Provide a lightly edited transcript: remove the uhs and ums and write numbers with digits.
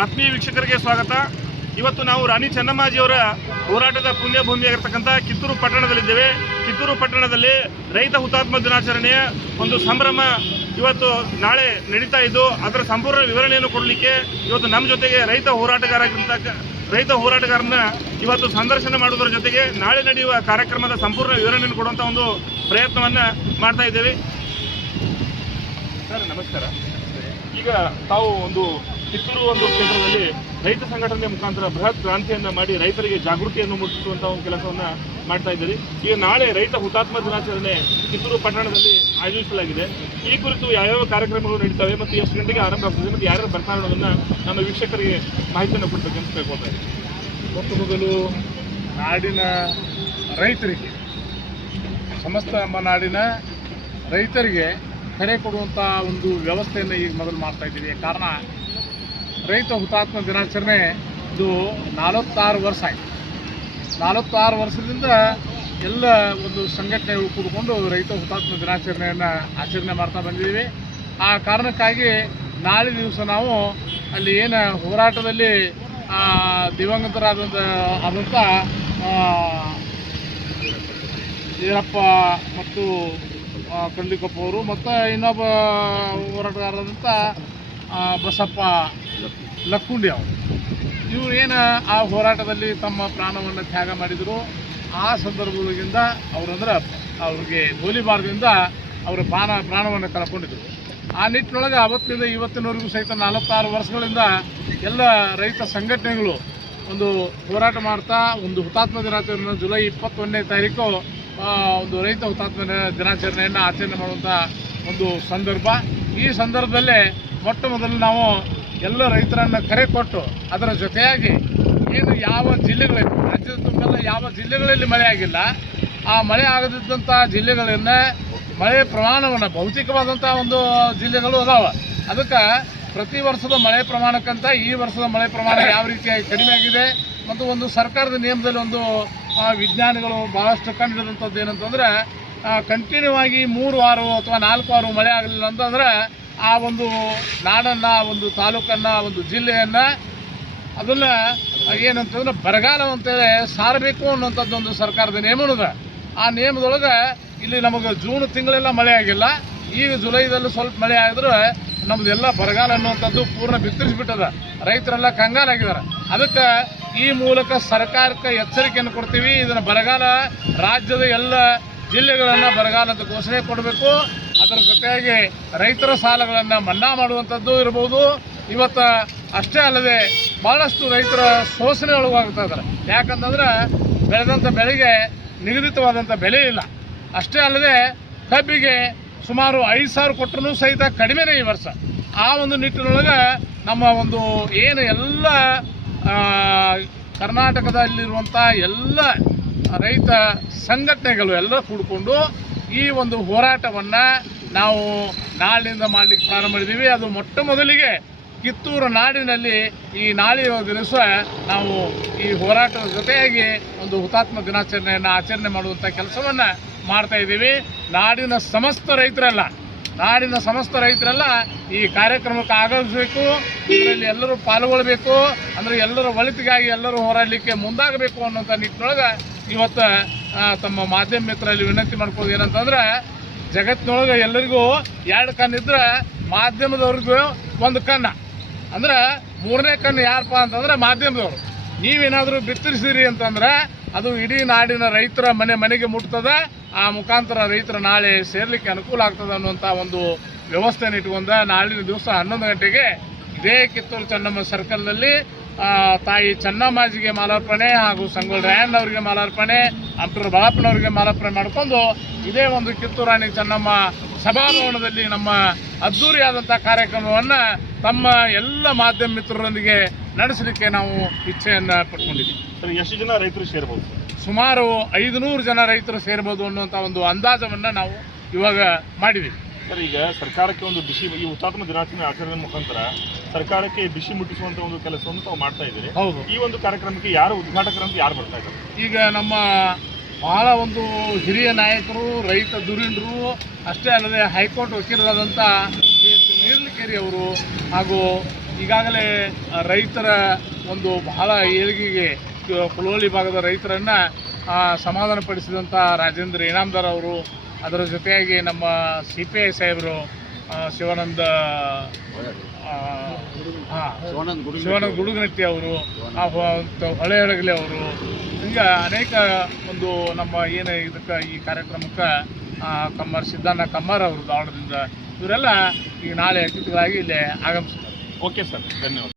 ಆತ್ಮೀಯ ವೀಕ್ಷಕರಿಗೆ ಸ್ವಾಗತ. ಇವತ್ತು ನಾವು ರಾಣಿ ಚೆನ್ನಮ್ಮಾಜಿಯವರ ಹೋರಾಟದ ಪುಣ್ಯಭೂಮಿಯಾಗಿರ್ತಕ್ಕಂಥ ಕಿತ್ತೂರು ಪಟ್ಟಣದಲ್ಲಿದ್ದೇವೆ. ಕಿತ್ತೂರು ಪಟ್ಟಣದಲ್ಲಿ ರೈತ ಹುತಾತ್ಮ ದಿನಾಚರಣೆಯ ಒಂದು ಸಂಭ್ರಮ ಇವತ್ತು ನಾಳೆ ನಡೀತಾ ಇದ್ದು, ಅದರ ಸಂಪೂರ್ಣ ವಿವರಣೆಯನ್ನು ಕೊಡಲಿಕ್ಕೆ ಇವತ್ತು ನಮ್ಮ ಜೊತೆಗೆ ರೈತ ಹೋರಾಟಗಾರನ ಇವತ್ತು ಸಂದರ್ಶನ ಮಾಡುವುದರ ಜೊತೆಗೆ ನಾಳೆ ನಡೆಯುವ ಕಾರ್ಯಕ್ರಮದ ಸಂಪೂರ್ಣ ವಿವರಣೆಯನ್ನು ಕೊಡುವಂಥ ಒಂದು ಪ್ರಯತ್ನವನ್ನು ಮಾಡ್ತಾ ಇದ್ದೇವೆ. ಸರ್ ನಮಸ್ಕಾರ. ಈಗ ತಾವು ಒಂದು ಕಿತ್ತೂರು ಒಂದು ಕ್ಷೇತ್ರದಲ್ಲಿ ರೈತ ಸಂಘಟನೆ ಮುಖಾಂತರ ಬೃಹತ್ ಕ್ರಾಂತಿಯನ್ನು ಮಾಡಿ ರೈತರಿಗೆ ಜಾಗೃತಿಯನ್ನು ಮೂಡಿಸುವಂಥ ಒಂದು ಕೆಲಸವನ್ನು ಮಾಡ್ತಾ ಇದ್ದೀರಿ. ಈಗ ನಾಳೆ ರೈತ ಹುತಾತ್ಮ ದಿನಾಚರಣೆ ಕಿತ್ತೂರು ಪಟ್ಟಣದಲ್ಲಿ ಆಯೋಜಿಸಲಾಗಿದೆ. ಈ ಕುರಿತು ಯಾವ್ಯಾವ ಕಾರ್ಯಕ್ರಮಗಳು ನಡೀತವೆ ಮತ್ತು ಎಷ್ಟು ಗಂಟೆಗೆ ಆರಂಭ ಆಗ್ತದೆ ಮತ್ತು ಯಾರ್ಯಾರು ಬರ್ತಾರೆ ಅನ್ನೋದನ್ನು ನಮ್ಮ ವೀಕ್ಷಕರಿಗೆ ಮಾಹಿತಿಯನ್ನು ಕೊಡಬೇಕಂತ ಕೇಳ್ಕೊತಾ ಇದ್ದೀವಿ. ಮೊತ್ತ ಮೊದಲು ನಾಡಿನ ರೈತರಿಗೆ, ಸಮಸ್ತ ನಮ್ಮ ನಾಡಿನ ರೈತರಿಗೆ ಕರೆ ಕೊಡುವಂಥ ಒಂದು ವ್ಯವಸ್ಥೆಯನ್ನು ಈಗ ಮೊದಲು ಮಾಡ್ತಾ ಇದ್ದೀವಿ. ಕಾರಣ ರೈತ ಹುತಾತ್ಮ ದಿನಾಚರಣೆ ಇದು 46 ವರ್ಷ ಆಯಿತು. 46 ವರ್ಷದಿಂದ ಎಲ್ಲ ಒಂದು ಸಂಘಟನೆಗಳು ಕೂಡಿಕೊಂಡು ರೈತ ಹುತಾತ್ಮ ದಿನಾಚರಣೆಯನ್ನು ಆಚರಣೆ ಮಾಡ್ತಾ ಬಂದಿದ್ದೀವಿ. ಆ ಕಾರಣಕ್ಕಾಗಿ ನಾಳೆ ದಿವಸ ನಾವು ಅಲ್ಲಿ ಏನು ಹೋರಾಟದಲ್ಲಿ ದಿವಂಗತರಾದಂಥ ಈರಪ್ಪ ಮತ್ತು ಕಳ್ಳಿಕೊಪ್ಪ ಅವರು ಮತ್ತು ಇನ್ನೊಬ್ಬ ಹೋರಾಟಗಾರರಾದಂಥ ಬಸಪ್ಪ ಲಕ್ಕುಂಡಿ ಅವರು, ಇವರು ಏನು ಆ ಹೋರಾಟದಲ್ಲಿ ತಮ್ಮ ಪ್ರಾಣವನ್ನು ತ್ಯಾಗ ಮಾಡಿದರು. ಆ ಸಂದರ್ಭದಿಂದ ಅವ್ರಿಗೆ ಗೋಲಿಬಾರದಿಂದ ಅವರು ಪ್ರಾಣವನ್ನು ಕಳ್ಕೊಂಡಿದ್ದರು. ಆ ನಿಟ್ಟಿನೊಳಗೆ ಅವತ್ತಿನಿಂದ ಇವತ್ತಿನವರೆಗೂ ಸಹಿತ 46 ವರ್ಷಗಳಿಂದ ಎಲ್ಲ ರೈತ ಸಂಘಟನೆಗಳು ಒಂದು ಹೋರಾಟ ಮಾಡ್ತಾ ಒಂದು ಹುತಾತ್ಮ ದಿನಾಚರಣೆ ಜುಲೈ 21ನೇ ತಾರೀಕು ಒಂದು ರೈತ ಹುತಾತ್ಮ ದಿನಾಚರಣೆಯನ್ನು ಆಚರಣೆ ಮಾಡುವಂಥ ಒಂದು ಸಂದರ್ಭ. ಈ ಸಂದರ್ಭದಲ್ಲೇ ಮೊಟ್ಟ ಮೊದಲು ನಾವು ಎಲ್ಲ ರೈತರನ್ನು ಕರೆ ಕೊಟ್ಟು ಅದರ ಜೊತೆಯಾಗಿ ಏನು ಯಾವ ಜಿಲ್ಲೆಗಳಲ್ಲಿ, ರಾಜ್ಯದ ತುಂಬೆಲ್ಲ ಯಾವ ಜಿಲ್ಲೆಗಳಲ್ಲಿ ಮಳೆ ಆಗಿಲ್ಲ, ಆ ಮಳೆ ಆಗದಿದ್ದಂಥ ಜಿಲ್ಲೆಗಳನ್ನು ಮಳೆ ಪ್ರಮಾಣವನ್ನು, ಭೌತಿಕವಾದಂಥ ಒಂದು ಜಿಲ್ಲೆಗಳು ಅದಾವೆ, ಅದಕ್ಕೆ ಪ್ರತಿ ವರ್ಷದ ಮಳೆ ಪ್ರಮಾಣಕ್ಕಂತ ಈ ವರ್ಷದ ಮಳೆ ಪ್ರಮಾಣ ಯಾವ ರೀತಿಯಾಗಿ ಕಡಿಮೆ ಆಗಿದೆ ಮತ್ತು ಒಂದು ಸರ್ಕಾರದ ನಿಯಮದಲ್ಲಿ ಒಂದು ವಿಜ್ಞಾನಿಗಳು ಭಾಳಷ್ಟು ಕಂಡುಹಿಡಿದಂಥದ್ದು ಏನಂತಂದರೆ ಕಂಟಿನ್ಯೂ ಆಗಿ 3 ವಾರ ಅಥವಾ 4 ವಾರ ಮಳೆ ಆಗಲಿಲ್ಲ ಅಂತಂದರೆ ಆ ಒಂದು ನಾಡನ್ನು, ಒಂದು ತಾಲೂಕನ್ನು, ಒಂದು ಜಿಲ್ಲೆಯನ್ನು ಅದನ್ನು ಏನಂತಂದ್ರೆ ಬರಗಾಲ ಅಂತೇಳಿ ಸಾರಬೇಕು ಅನ್ನೋಂಥದ್ದು ಒಂದು ಸರ್ಕಾರದ ನಿಯಮದ. ಆ ನಿಯಮದೊಳಗೆ ಇಲ್ಲಿ ನಮಗೆ ಜೂನ್ ತಿಂಗಳೆಲ್ಲ ಮಳೆ ಆಗಿಲ್ಲ, ಈಗ ಜುಲೈದಲ್ಲಿ ಸ್ವಲ್ಪ ಮಳೆ ಆಗಿದ್ರೆ ನಮ್ಮದೆಲ್ಲ ಬರಗಾಲ ಅನ್ನುವಂಥದ್ದು ಪೂರ್ಣ ಬಿತ್ತರಿಸಿಬಿಟ್ಟದ, ರೈತರೆಲ್ಲ ಕಂಗಾಲಾಗಿದ್ದಾರೆ. ಅದಕ್ಕೆ ಈ ಮೂಲಕ ಸರ್ಕಾರಕ್ಕೆ ಎಚ್ಚರಿಕೆಯನ್ನು ಕೊಡ್ತೀವಿ. ಇದನ್ನು ಬರಗಾಲ, ರಾಜ್ಯದ ಎಲ್ಲ ಜಿಲ್ಲೆಗಳನ್ನು ಬರಗಾಲ ಅಂತ ಘೋಷಣೆ ಕೊಡಬೇಕು. ಅದರ ಜೊತೆಯಾಗಿ ರೈತರ ಸಾಲಗಳನ್ನು ಮನ್ನಾ ಮಾಡುವಂಥದ್ದು ಇರ್ಬೋದು. ಇವತ್ತು ಅಷ್ಟೇ ಅಲ್ಲದೆ ಭಾಳಷ್ಟು ರೈತರ ಶೋಷಣೆ ಒಳಗಾಗ್ತಾ ಇದ್ದಾರೆ. ಯಾಕಂತಂದ್ರೆ ಬೆಳೆದಂಥ ಬೆಳೆಗೆ ನಿಗದಿತವಾದಂಥ ಬೆಲೆ ಇಲ್ಲ. ಅಷ್ಟೇ ಅಲ್ಲದೆ ಕಬ್ಬಿಗೆ ಸುಮಾರು 5,000 ಕೊಟ್ಟರೂ ಸಹಿತ ಕಡಿಮೆನೇ ಈ ವರ್ಷ. ಆ ಒಂದು ನಿಟ್ಟಿನೊಳಗೆ ನಮ್ಮ ಒಂದು ಏನು ಎಲ್ಲ ಕರ್ನಾಟಕದಲ್ಲಿರುವಂಥ ಎಲ್ಲ ರೈತ ಸಂಘಟನೆಗಳು ಎಲ್ಲ ಕೂಡಿಕೊಂಡು ಈ ಒಂದು ಹೋರಾಟವನ್ನು ನಾವು ನಾಳಿನಿಂದ ಮಾಡಲಿಕ್ಕೆ ಪ್ರಾರಂಭ ಮಾಡಿದ್ದೀವಿ. ಅದು ಮೊಟ್ಟ ಮೊದಲಿಗೆ ಕಿತ್ತೂರು ನಾಡಿನಲ್ಲಿ ಈ ನಾಳೆಯ ದಿವಸ ನಾವು ಈ ಹೋರಾಟದ ಜೊತೆಯಾಗಿ ಒಂದು ಹುತಾತ್ಮ ದಿನಾಚರಣೆಯನ್ನು ಆಚರಣೆ ಮಾಡುವಂಥ ಕೆಲಸವನ್ನು ಮಾಡ್ತಾ ಇದ್ದೀವಿ. ನಾಡಿನ ಸಮಸ್ತ ರೈತರೆಲ್ಲ ಈ ಕಾರ್ಯಕ್ರಮಕ್ಕೆ ಆಗಮಿಸಬೇಕು, ಇದರಲ್ಲಿ ಎಲ್ಲರೂ ಪಾಲ್ಗೊಳ್ಬೇಕು, ಅಂದರೆ ಎಲ್ಲರ ಒಳಿತಿಗಾಗಿ ಎಲ್ಲರೂ ಹೋರಾಡಲಿಕ್ಕೆ ಮುಂದಾಗಬೇಕು ಅನ್ನೋಂಥ ನಿಟ್ಟಿನೊಳಗೆ ಇವತ್ತು ತಮ್ಮ ಮಾಧ್ಯಮ ಮಿತ್ರರಲ್ಲಿ ವಿನಂತಿ ಮಾಡ್ಕೊಳ್ಳೋದು ಏನಂತಂದ್ರೆ, ಜಗತ್ತಿನೊಳಗೆ ಎಲ್ಲರಿಗೂ 2 ಕಣ್ಣಿದ್ರೆ ಮಾಧ್ಯಮದವ್ರಿಗೂ 1 ಕಣ್ಣು, ಅಂದ್ರೆ 3ನೇ ಕಣ್ಣು ಯಾರಪ್ಪ ಅಂತಂದ್ರೆ ಮಾಧ್ಯಮದವರು. ನೀವೇನಾದರೂ ಬಿತ್ತರಿಸಿರಿ ಅಂತಂದ್ರೆ ಅದು ಇಡೀ ನಾಡಿನ ರೈತರ ಮನೆಗೆ ಮುಟ್ತದೆ. ಆ ಮುಖಾಂತರ ರೈತರ ನಾಳೆ ಸೇರ್ಲಿಕ್ಕೆ ಅನುಕೂಲ ಆಗ್ತದೆ ಅನ್ನುವಂಥ ಒಂದು ವ್ಯವಸ್ಥೆಯನ್ನು ಇಟ್ಕೊಂಡ ನಾಳಿನ ದಿವಸ 11 ಗಂಟೆಗೆ ಇದೇ ಕಿತ್ತೂರು ಚೆನ್ನಮ್ಮ ಸರ್ಕಲ್ನಲ್ಲಿ ತಾಯಿ ಚೆನ್ನಮ್ಮಾಜಿಗೆ ಮಾಲಾರ್ಪಣೆ ಹಾಗೂ ಸಂಗೊಳ್ಳಿ ರಾಯಣ್ಣವರಿಗೆ ಮಾಲಾರ್ಪಣೆ, ಅಂಟೂರು ಬಾಳಪ್ಪನವರಿಗೆ ಮಾಲಾರ್ಪಣೆ ಮಾಡಿಕೊಂಡು ಇದೇ ಒಂದು ಕಿತ್ತೂರು ರಾಣಿ ಚೆನ್ನಮ್ಮ ಸಭಾಭವನದಲ್ಲಿ ನಮ್ಮ ಅದ್ಧೂರಿಯಾದಂಥ ಕಾರ್ಯಕ್ರಮವನ್ನು ತಮ್ಮ ಎಲ್ಲ ಮಾಧ್ಯಮ ಮಿತ್ರರೊಂದಿಗೆ ನಡೆಸಲಿಕ್ಕೆ ನಾವು ಇಚ್ಛೆಯನ್ನು ಪಟ್ಕೊಂಡಿದ್ದೀವಿ. ಸರ್, ಎಷ್ಟು ಜನ ರೈತರು ಸೇರ್ಬೋದು? ಸುಮಾರು 500 ಜನ ರೈತರು ಸೇರ್ಬೋದು ಅನ್ನುವಂಥ ಒಂದು ಅಂದಾಜವನ್ನು ನಾವು ಇವಾಗ ಮಾಡಿದ್ದೀವಿ. ಸರ್, ಈಗ ಸರ್ಕಾರಕ್ಕೆ ಒಂದು ಈ ಹುತಾತ್ಮ ದಿನಾಚರಣೆ ಆಚರಣೆ ಮುಖಾಂತರ ಸರ್ಕಾರಕ್ಕೆ ಬಿಸಿ ಮುಟ್ಟಿಸುವಂಥ ಒಂದು ಕೆಲಸವನ್ನು ತಾವು ಮಾಡ್ತಾ ಇದ್ದೀರಿ. ಹೌದು. ಈ ಒಂದು ಕಾರ್ಯಕ್ರಮಕ್ಕೆ ಯಾರು ಉದ್ಘಾಟಕರಂತ ಯಾರು ಬರ್ತಾ ಇದ್ದಾರೆ? ಈಗ ನಮ್ಮ ಬಹಳ ಒಂದು ಹಿರಿಯ ನಾಯಕರು, ರೈತ ಧುರೀಣರು, ಅಷ್ಟೇ ಅಲ್ಲದೆ ಹೈಕೋರ್ಟ್ ವಕೀಲರಾದಂಥ ನೀರ್ಲಿಕ್ಕೆ ಹುಕ್ಕೇರಿ ಅವರು ಹಾಗೂ ಈಗಾಗಲೇ ರೈತರ ಒಂದು ಬಹಳ ಏಳಿಗೆಗೆ ಕುಲೋಳಿ ಭಾಗದ ರೈತರನ್ನು ಸಮಾಧಾನಪಡಿಸಿದಂಥ ರಾಜೇಂದ್ರ ಇನಾಮದಾರ್ ಅವರು, ಅದರ ಜೊತೆಯಾಗಿ ನಮ್ಮ CPI ಸಾಹೇಬರು ಶಿವಾನಂದ ಗುಡುಗನಟ್ಟಿ ಅವರು, ಹೊಳೆಹಡಗಲಿ ಅವರು, ಹಿಂಗೆ ಅನೇಕ ಒಂದು ನಮ್ಮ ಏನು ಇದಕ್ಕೆ ಈ ಕಾರ್ಯಕ್ರಮಕ್ಕೆ ಸಿದ್ದಣ್ಣ ಕಮ್ಮಾರ್ ಅವರು ಧಾರವಾಡದಿಂದ ಇವರೆಲ್ಲ ಈಗ ನಾಳೆ ಅತಿಥಿಗಳಾಗಿ ಇಲ್ಲಿ ಆಗಮಿಸ್ತಾರೆ. ಓಕೆ ಸರ್, ಧನ್ಯವಾದ.